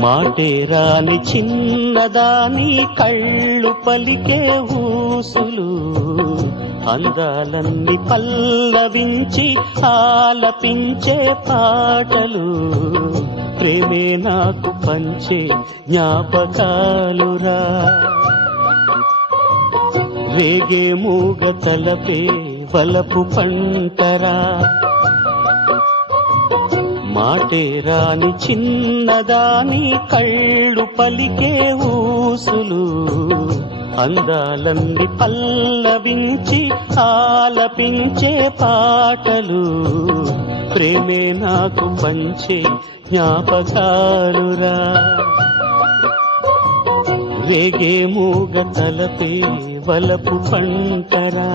మాటే రాని చిన్నదాని కళ్ళు పలికే ఊసులు అందాలన్నీ పల్లవించి ఆలపించే పాటలు ప్రేమే నాకు పంచే జ్ఞాపకాలురా రేగే మూగ తలపే వలపు పంటరా మాటే రాని చిన్నదాని కళ్ళు పలికే ఊసులు అందాలన్నీ పల్లవించి ఆలపించే పాటలు ప్రేమే నాకు పంచే జ్ఞాపకాలురా రేగే మూగ తలపే వలపు పంటరా